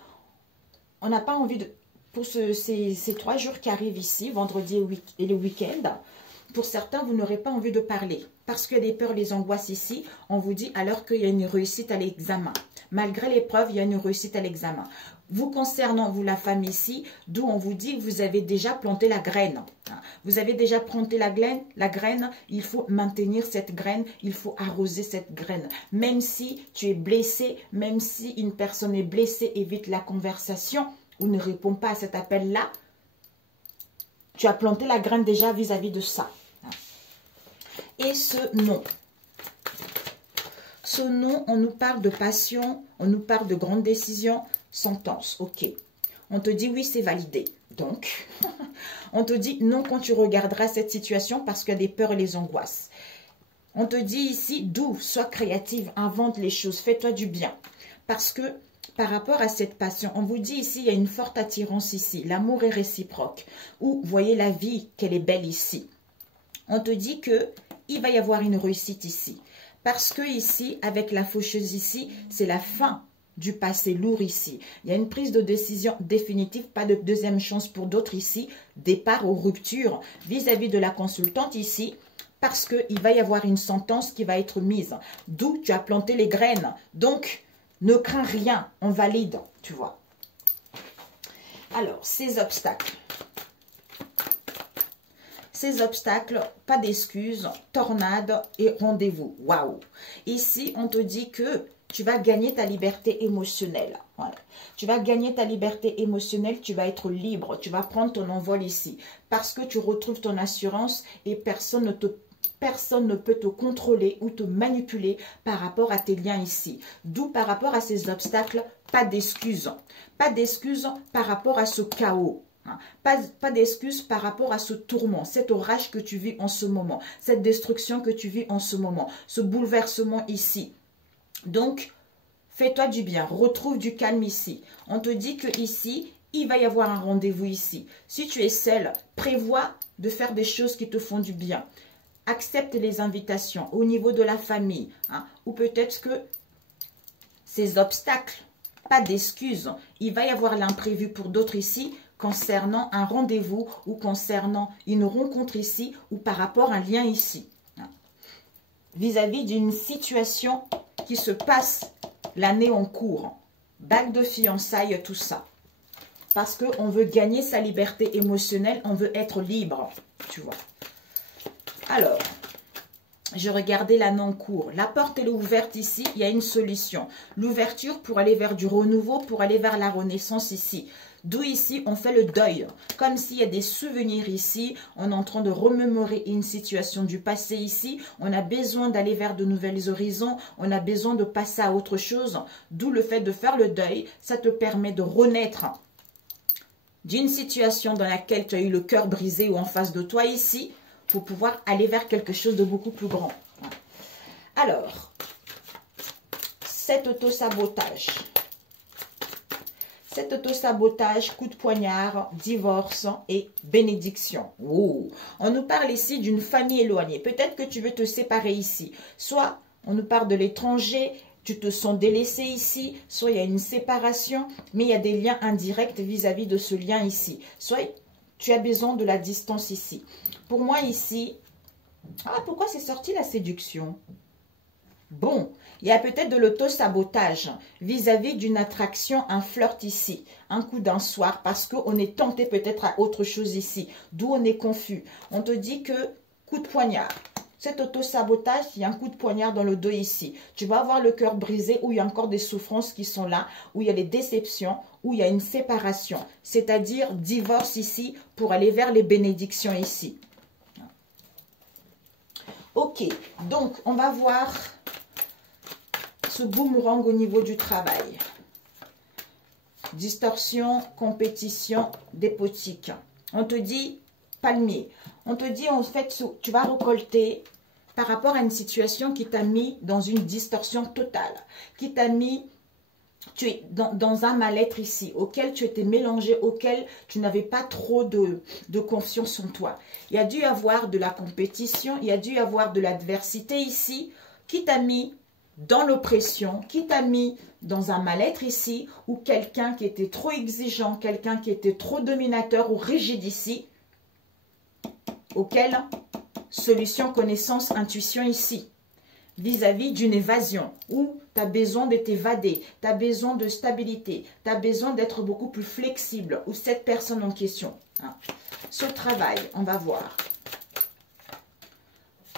on n'a pas envie de... Pour ces 3 jours qui arrivent ici, vendredi et le week-end, pour certains, vous n'aurez pas envie de parler. Parce qu'il y a des peurs, les angoisses ici, on vous dit alors qu'il y a une réussite à l'examen. Malgré l'épreuve, il y a une réussite à l'examen. Vous concernant, vous la femme ici, d'où on vous dit que vous avez déjà planté la graine. Vous avez déjà planté la graine, il faut maintenir cette graine, il faut arroser cette graine. Même si tu es blessé, même si une personne est blessée, évite la conversation ou ne répond pas à cet appel-là, tu as planté la graine déjà vis-à-vis de ça. Et ce non. Ce non, on nous parle de passion, on nous parle de grandes décisions, sentence, ok. On te dit oui, c'est validé. Donc, on te dit non quand tu regarderas cette situation parce qu'il y a des peurs et les angoisses. On te dit ici, d'où, sois créative, invente les choses, fais-toi du bien. Parce que par rapport à cette passion, on vous dit ici, il y a une forte attirance ici. L'amour est réciproque. Ou, voyez la vie, qu'elle est belle ici. On te dit que il va y avoir une réussite ici. Parce que ici, avec la faucheuse ici, c'est la fin du passé lourd ici. Il y a une prise de décision définitive, pas de deuxième chance pour d'autres ici. Départ ou rupture vis-à-vis de la consultante ici. Parce qu'il va y avoir une sentence qui va être mise. D'où tu as planté les graines. Donc, ne crains rien, on valide, tu vois. Alors, ces obstacles. Ces obstacles, pas d'excuses, tornade et rendez-vous. Waouh! Ici, on te dit que tu vas gagner ta liberté émotionnelle. Voilà. Tu vas gagner ta liberté émotionnelle, tu vas être libre, tu vas prendre ton envol ici. Parce que tu retrouves ton assurance et personne ne peut te contrôler ou te manipuler par rapport à tes liens ici. D'où par rapport à ces obstacles, pas d'excuses. Pas d'excuses par rapport à ce chaos. Pas d'excuses par rapport à ce tourment, cet orage que tu vis en ce moment, cette destruction que tu vis en ce moment, ce bouleversement ici. Donc, fais-toi du bien, retrouve du calme ici. On te dit que ici, il va y avoir un rendez-vous ici. Si tu es seul, prévois de faire des choses qui te font du bien. Accepte les invitations au niveau de la famille. Ou peut-être que ces obstacles pas d'excuses. Il va y avoir l'imprévu pour d'autres ici, concernant un rendez-vous ou concernant une rencontre ici ou par rapport à un lien ici. Vis-à-vis d'une situation qui se passe l'année en cours. Bague de fiançailles, tout ça. Parce qu'on veut gagner sa liberté émotionnelle, on veut être libre, tu vois. Alors, je regardais l'année en cours. La porte, elle est ouverte ici, il y a une solution. L'ouverture pour aller vers du renouveau, pour aller vers la renaissance ici. D'où ici, on fait le deuil. Comme s'il y a des souvenirs ici, on est en train de remémorer une situation du passé ici. On a besoin d'aller vers de nouvelles horizons. On a besoin de passer à autre chose. D'où le fait de faire le deuil. Ça te permet de renaître d'une situation dans laquelle tu as eu le cœur brisé ou en face de toi ici, pour pouvoir aller vers quelque chose de beaucoup plus grand. Alors, cet auto-sabotage. Cet auto-sabotage, coup de poignard, divorce et bénédiction. Oh. On nous parle ici d'une famille éloignée. Peut-être que tu veux te séparer ici. Soit on nous parle de l'étranger, tu te sens délaissé ici. Soit il y a une séparation, mais il y a des liens indirects vis-à-vis de ce lien ici. Soit tu as besoin de la distance ici. Pour moi ici, pourquoi c'est sorti la séduction? Bon, il y a peut-être de l'auto-sabotage vis-à-vis d'une attraction, un flirt ici, un coup d'un soir, parce qu'on est tenté peut-être à autre chose ici, d'où on est confus. On te dit que coup de poignard. Cet auto-sabotage, il y a un coup de poignard dans le dos ici. Tu vas avoir le cœur brisé, où il y a encore des souffrances qui sont là, où il y a des déceptions, où il y a une séparation. C'est-à-dire divorce ici pour aller vers les bénédictions ici. Ok, donc on va voir ce boomerang au niveau du travail. Distorsion, compétition, dépotique. On te dit palmier. On te dit en fait, tu vas récolter par rapport à une situation qui t'a mis dans une distorsion totale, qui t'a mis, tu es dans un mal-être ici, auquel tu étais mélangé, auquel tu n'avais pas trop de confiance en toi. Il y a dû y avoir de la compétition, il y a dû y avoir de l'adversité ici, qui t'a mis dans l'oppression, qui t'a mis dans un mal-être ici, ou quelqu'un qui était trop exigeant, quelqu'un qui était trop dominateur ou rigide ici, auquel solution, connaissance, intuition ici, vis-à-vis d'une évasion, où tu as besoin de t'évader, tu as besoin de stabilité, tu as besoin d'être beaucoup plus flexible, ou cette personne en question. Ce travail, on va voir.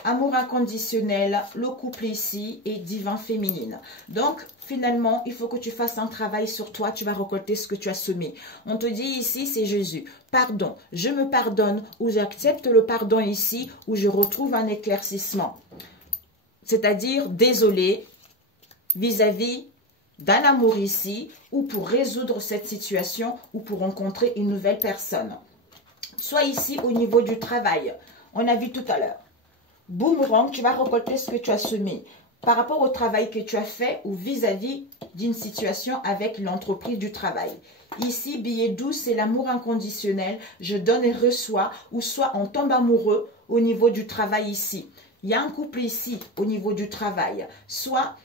Amour inconditionnel, le couple ici et divin féminine. Donc, finalement, il faut que tu fasses un travail sur toi. Tu vas récolter ce que tu as semé. On te dit ici, c'est Jésus. Pardon, je me pardonne ou j'accepte le pardon ici où je retrouve un éclaircissement. C'est-à-dire, désolé vis-à-vis d'un amour ici ou pour résoudre cette situation ou pour rencontrer une nouvelle personne. Soit ici au niveau du travail. On a vu tout à l'heure. Boomerang, tu vas récolter ce que tu as semé par rapport au travail que tu as fait ou vis-à-vis d'une situation avec l'entreprise du travail. Ici, billet doux, c'est l'amour inconditionnel. Je donne et reçois ou soit on tombe amoureux au niveau du travail ici. Il y a un couple ici au niveau du travail. Soit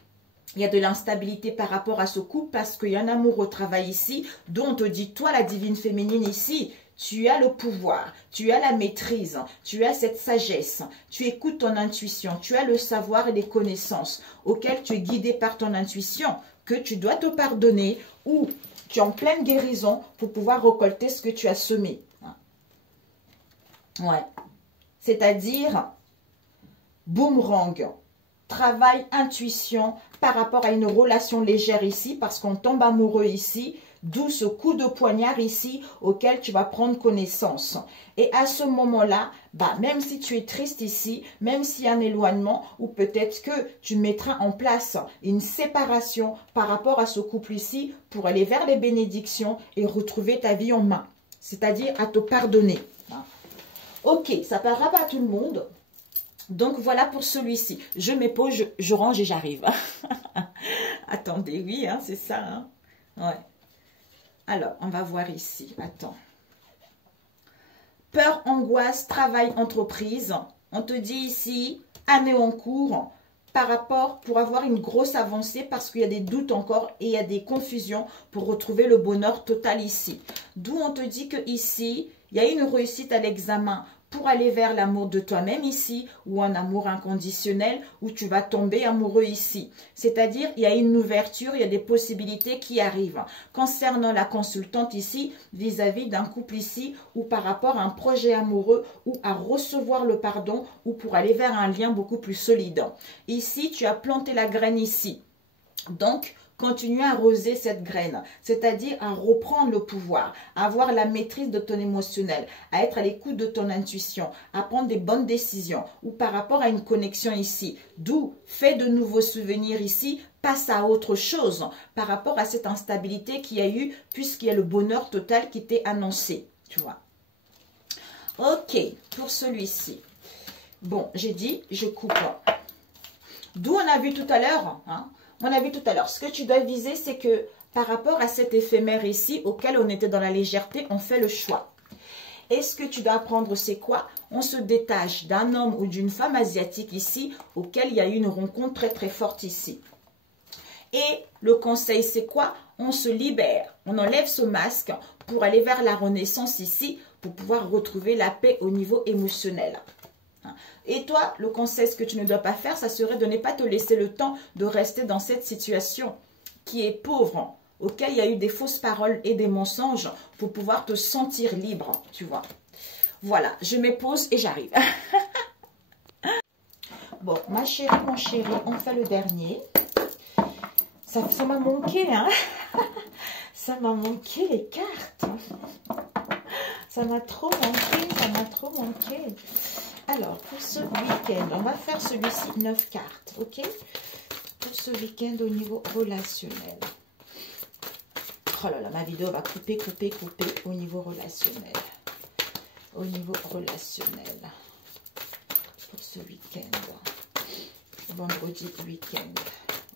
il y a de l'instabilité par rapport à ce couple parce qu'il y a un amour au travail ici dont on te dit, toi la divine féminine ici, tu as le pouvoir, tu as la maîtrise, tu as cette sagesse, tu écoutes ton intuition, tu as le savoir et les connaissances auxquelles tu es guidé par ton intuition, que tu dois te pardonner ou tu es en pleine guérison pour pouvoir récolter ce que tu as semé. Ouais. C'est-à-dire, boomerang, travail, intuition par rapport à une relation légère ici parce qu'on tombe amoureux ici. D'où ce coup de poignard ici auquel tu vas prendre connaissance. Et à ce moment-là, même si tu es triste ici, même s'il y a un éloignement, ou peut-être que tu mettras en place une séparation par rapport à ce couple ici pour aller vers les bénédictions et retrouver ta vie en main. C'est-à-dire à te pardonner. Ok, ça parlera pas à tout le monde. Donc voilà pour celui-ci. Je m'épose, je range et j'arrive. Attendez, oui, hein, c'est ça. Hein. Ouais. Alors, on va voir ici. Attends. Peur, angoisse, travail, entreprise. On te dit ici, année en cours, par rapport, pour avoir une grosse avancée, parce qu'il y a des doutes encore et il y a des confusions pour retrouver le bonheur total ici. D'où on te dit que ici, il y a une réussite à l'examen pour aller vers l'amour de toi-même ici, ou un amour inconditionnel, où tu vas tomber amoureux ici. C'est-à-dire, il y a une ouverture, il y a des possibilités qui arrivent. Concernant la consultante ici, vis-à-vis d'un couple ici, ou par rapport à un projet amoureux, ou à recevoir le pardon, ou pour aller vers un lien beaucoup plus solide. Ici, tu as planté la graine ici. Donc, continue à arroser cette graine, c'est-à-dire à reprendre le pouvoir, à avoir la maîtrise de ton émotionnel, à être à l'écoute de ton intuition, à prendre des bonnes décisions ou par rapport à une connexion ici. D'où, fais de nouveaux souvenirs ici, passe à autre chose par rapport à cette instabilité qu'il y a eu puisqu'il y a le bonheur total qui t'est annoncé, tu vois. Ok, pour celui-ci. Bon, j'ai dit, je coupe. D'où on a vu tout à l'heure, hein, on a vu tout à l'heure, ce que tu dois viser, c'est que par rapport à cet éphémère ici, auquel on était dans la légèreté, on fait le choix. Et ce que tu dois apprendre, c'est quoi? On se détache d'un homme ou d'une femme asiatique ici, auquel il y a eu une rencontre très très forte ici. Et le conseil, c'est quoi? On se libère, on enlève ce masque pour aller vers la renaissance ici, pour pouvoir retrouver la paix au niveau émotionnel. Et toi, le conseil, ce que tu ne dois pas faire, ça serait de ne pas te laisser le temps de rester dans cette situation qui est pauvre, auquel il y a eu des fausses paroles et des mensonges pour pouvoir te sentir libre, tu vois. Voilà, je me pose et j'arrive. Bon, ma chérie, mon chéri, on fait le dernier. Ça m'a manqué, hein. Ça m'a manqué les cartes. Ça m'a trop manqué, ça m'a trop manqué. Alors, pour ce week-end, on va faire celui-ci 9 cartes, ok? Pour ce week-end au niveau relationnel. Oh là là, ma vidéo va couper au niveau relationnel. Au niveau relationnel. Pour ce week-end. Vendredi week-end.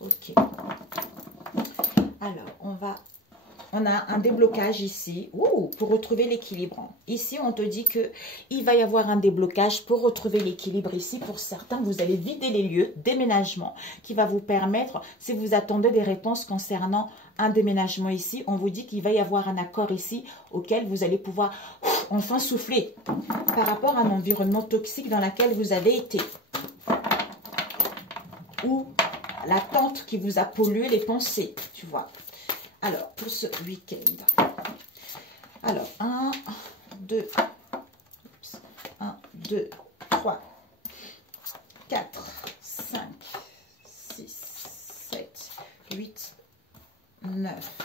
Ok. Alors, on a un déblocage ici pour retrouver l'équilibre. Ici, on te dit qu'il va y avoir un déblocage pour retrouver l'équilibre ici. Pour certains, vous allez vider les lieux, déménagement, qui va vous permettre, si vous attendez des réponses concernant un déménagement ici, on vous dit qu'il va y avoir un accord ici auquel vous allez pouvoir enfin souffler par rapport à un environnement toxique dans lequel vous avez été. Ou l'attente qui vous a pollué les pensées, tu vois. Alors, pour ce week-end. Alors, 1, 2, 3, 4, 5, 6, 7, 8, 9.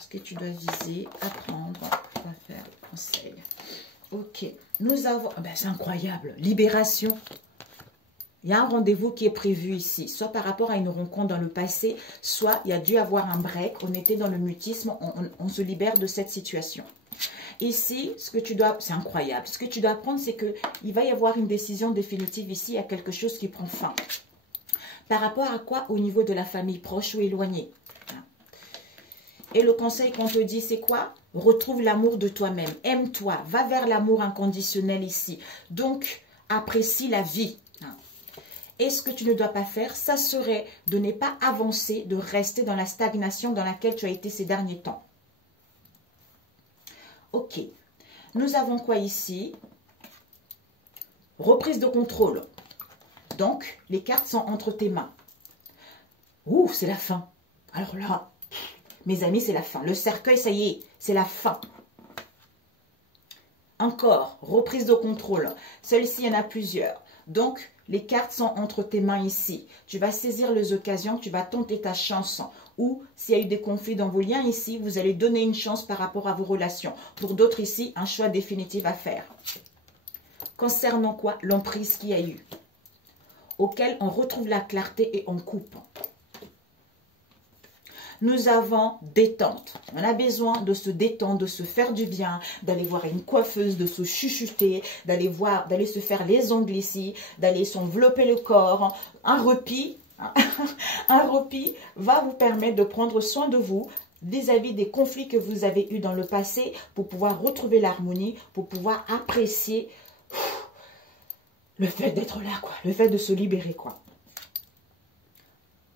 Ce que tu dois viser, apprendre, on va faire le conseil. Ok, nous avons... Ben, c'est incroyable, libération. Il y a un rendez-vous qui est prévu ici, soit par rapport à une rencontre dans le passé, soit il y a dû avoir un break, on était dans le mutisme, on se libère de cette situation. Ici, ce que tu dois, c'est incroyable, ce que tu dois apprendre, c'est qu'il va y avoir une décision définitive ici, il y a quelque chose qui prend fin. Par rapport à quoi? Au niveau de la famille proche ou éloignée. Et le conseil qu'on te dit, c'est quoi? Retrouve l'amour de toi-même, aime-toi, va vers l'amour inconditionnel ici. Donc, apprécie la vie. Et ce que tu ne dois pas faire, ça serait de ne pas avancer, de rester dans la stagnation dans laquelle tu as été ces derniers temps. Ok. Nous avons quoi ici? Reprise de contrôle. Donc, les cartes sont entre tes mains. Ouh, c'est la fin. Alors là, mes amis, c'est la fin. Le cercueil, ça y est, c'est la fin. Encore, reprise de contrôle. Celle-ci, il y en a plusieurs. Donc, les cartes sont entre tes mains ici. Tu vas saisir les occasions, tu vas tenter ta chance. Ou, s'il y a eu des conflits dans vos liens ici, vous allez donner une chance par rapport à vos relations. Pour d'autres ici, un choix définitif à faire. Concernant quoi? L'emprise qu'il y a eu. Auquel on retrouve la clarté et on coupe. Nous avons détente. On a besoin de se détendre, de se faire du bien, d'aller voir une coiffeuse, de se chuchoter, d'aller se faire les ongles ici, d'aller s'envelopper le corps. Un repos, un repos va vous permettre de prendre soin de vous vis-à-vis des conflits que vous avez eus dans le passé pour pouvoir retrouver l'harmonie, pour pouvoir apprécier le fait d'être là, quoi, le fait de se libérer, quoi.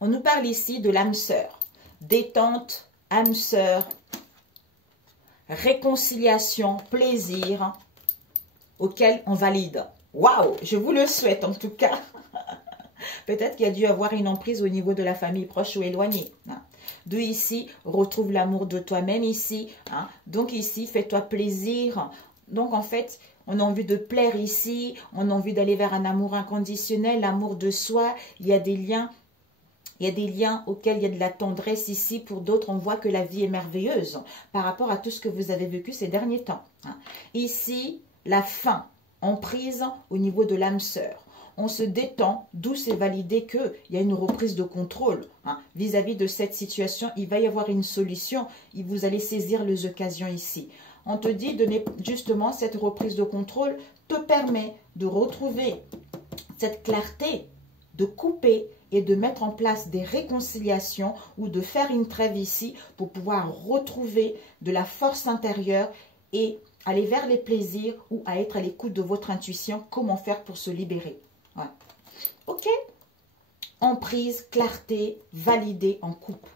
On nous parle ici de l'âme sœur. Détente, âme sœur, réconciliation, plaisir, auquel on valide. Waouh, je vous le souhaite en tout cas. Peut-être qu'il y a dû avoir une emprise au niveau de la famille proche ou éloignée. De ici, retrouve l'amour de toi-même ici. Donc ici, fais-toi plaisir. Donc en fait, on a envie de plaire ici. On a envie d'aller vers un amour inconditionnel, l'amour de soi. Il y a des liens. Il y a des liens auxquels il y a de la tendresse ici. Pour d'autres, on voit que la vie est merveilleuse par rapport à tout ce que vous avez vécu ces derniers temps. Ici, la fin, emprise au niveau de l'âme sœur. On se détend, d'où c'est validé qu'il y a une reprise de contrôle. Vis-à-vis de cette situation, il va y avoir une solution. Et vous allez saisir les occasions ici. On te dit, justement, cette reprise de contrôle te permet de retrouver cette clarté, de couper et de mettre en place des réconciliations ou de faire une trêve ici pour pouvoir retrouver de la force intérieure et aller vers les plaisirs ou à être à l'écoute de votre intuition. Comment faire pour se libérer? Ouais. Ok? Emprise, clarté, validé en coupe.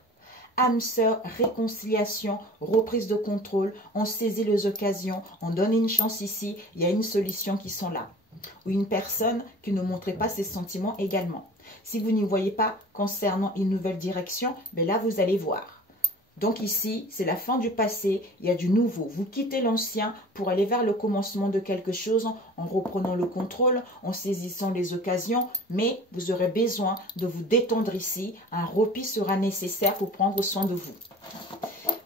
Âme sœur, réconciliation, reprise de contrôle, on saisit les occasions, on donne une chance ici, il y a une solution qui sont là. Ou une personne qui ne montrait pas ses sentiments également. Si vous n'y voyez pas concernant une nouvelle direction, ben là vous allez voir. Donc ici, c'est la fin du passé, il y a du nouveau. Vous quittez l'ancien pour aller vers le commencement de quelque chose en reprenant le contrôle, en saisissant les occasions. Mais vous aurez besoin de vous détendre ici. Un repos sera nécessaire pour prendre soin de vous.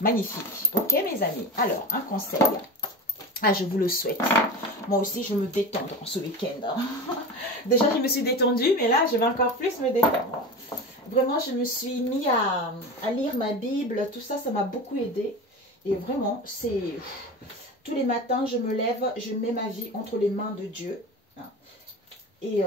Magnifique. Ok mes amis. Alors, un conseil. Je vous le souhaite. Moi aussi, je me détends en ce week-end. Déjà, je me suis détendue, mais là, je vais encore plus me détendre. Vraiment, je me suis mis à lire ma Bible. Tout ça, ça m'a beaucoup aidé. Et vraiment, c'est... Tous les matins, je me lève, je mets ma vie entre les mains de Dieu. Et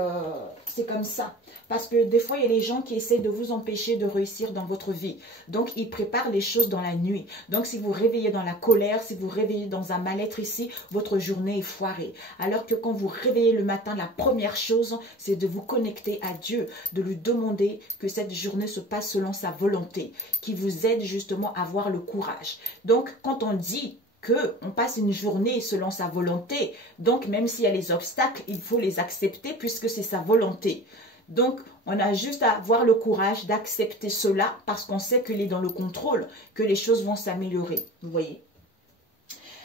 c'est comme ça. Parce que des fois, il y a les gens qui essaient de vous empêcher de réussir dans votre vie. Donc, ils préparent les choses dans la nuit. Donc, si vous réveillez dans la colère, si vous réveillez dans un mal-être ici, votre journée est foirée. Alors que quand vous réveillez le matin, la première chose, c'est de vous connecter à Dieu, de lui demander que cette journée se passe selon sa volonté, qui vous aide justement à avoir le courage. Donc, quand on dit qu'on passe une journée selon sa volonté, donc même s'il y a les obstacles, il faut les accepter puisque c'est sa volonté. Donc, on a juste à avoir le courage d'accepter cela parce qu'on sait qu'il est dans le contrôle, que les choses vont s'améliorer. Vous voyez?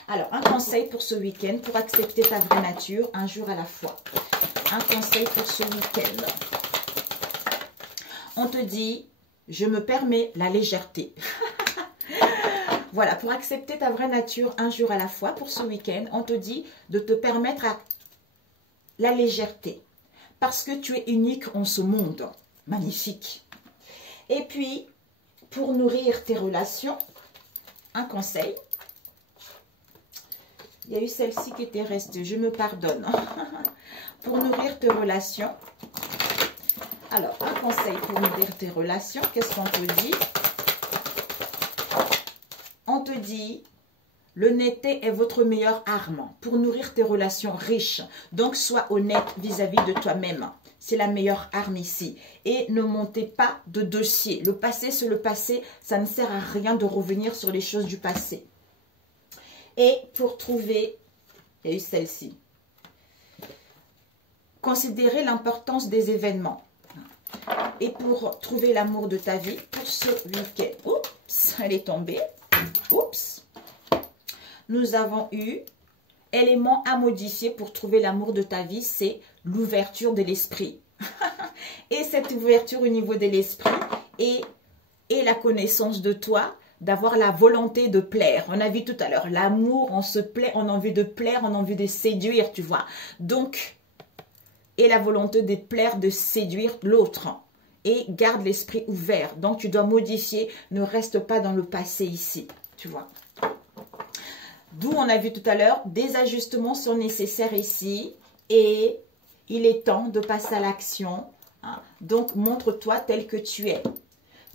Alors, un conseil pour ce week-end, pour accepter ta vraie nature, un jour à la fois. Un conseil pour ce week-end. On te dit, je me permets la légèreté. Voilà, pour accepter ta vraie nature, un jour à la fois, pour ce week-end, on te dit de te permettre la légèreté. Parce que tu es unique en ce monde. Magnifique. Et puis, pour nourrir tes relations, un conseil. Il y a eu celle-ci qui était restée. Je me pardonne. Pour nourrir tes relations. Alors, un conseil pour nourrir tes relations. Qu'est-ce qu'on te dit? On te dit... L'honnêteté est votre meilleure arme pour nourrir tes relations riches. Donc, sois honnête vis-à-vis de toi-même. C'est la meilleure arme ici. Et ne montez pas de dossier. Le passé, c'est le passé. Ça ne sert à rien de revenir sur les choses du passé. Et pour trouver, il y a eu celle-ci. Considérez l'importance des événements. Et pour trouver l'amour de ta vie, pour ce week-end. Oups, elle est tombée. Oups. Nous avons eu élément à modifier pour trouver l'amour de ta vie, c'est l'ouverture de l'esprit. Et cette ouverture au niveau de l'esprit et la connaissance de toi, d'avoir la volonté de plaire. On a vu tout à l'heure, l'amour, on se plaît, on a envie de plaire, on a envie de séduire, tu vois. Donc, et la volonté de plaire, de séduire l'autre. Et garde l'esprit ouvert. Donc, tu dois modifier, ne reste pas dans le passé ici, tu vois. D'où on a vu tout à l'heure, des ajustements sont nécessaires ici et il est temps de passer à l'action. Donc, montre-toi tel que tu es.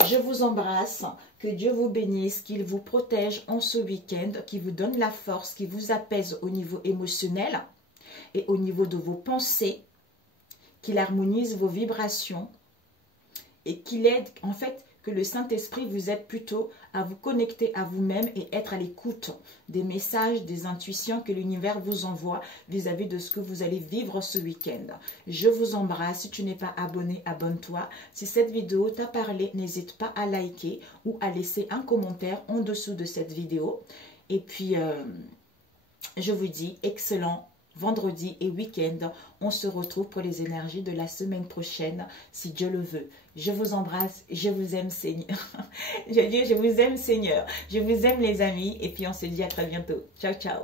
Je vous embrasse, que Dieu vous bénisse, qu'il vous protège en ce week-end, qu'il vous donne la force, qu'il vous apaise au niveau émotionnel et au niveau de vos pensées, qu'il harmonise vos vibrations et qu'il aide, en fait, que le Saint-Esprit vous aide plutôt à vous connecter à vous-même et être à l'écoute des messages, des intuitions que l'univers vous envoie vis-à-vis de ce que vous allez vivre ce week-end. Je vous embrasse. Si tu n'es pas abonné, abonne-toi. Si cette vidéo t'a parlé, n'hésite pas à liker ou à laisser un commentaire en dessous de cette vidéo. Et puis, je vous dis excellent vendredi et week-end. On se retrouve pour les énergies de la semaine prochaine, si Dieu le veut. Je vous embrasse, je vous aime Seigneur. Je dis, je vous aime Seigneur. Je vous aime les amis. Et puis on se dit à très bientôt. Ciao, ciao.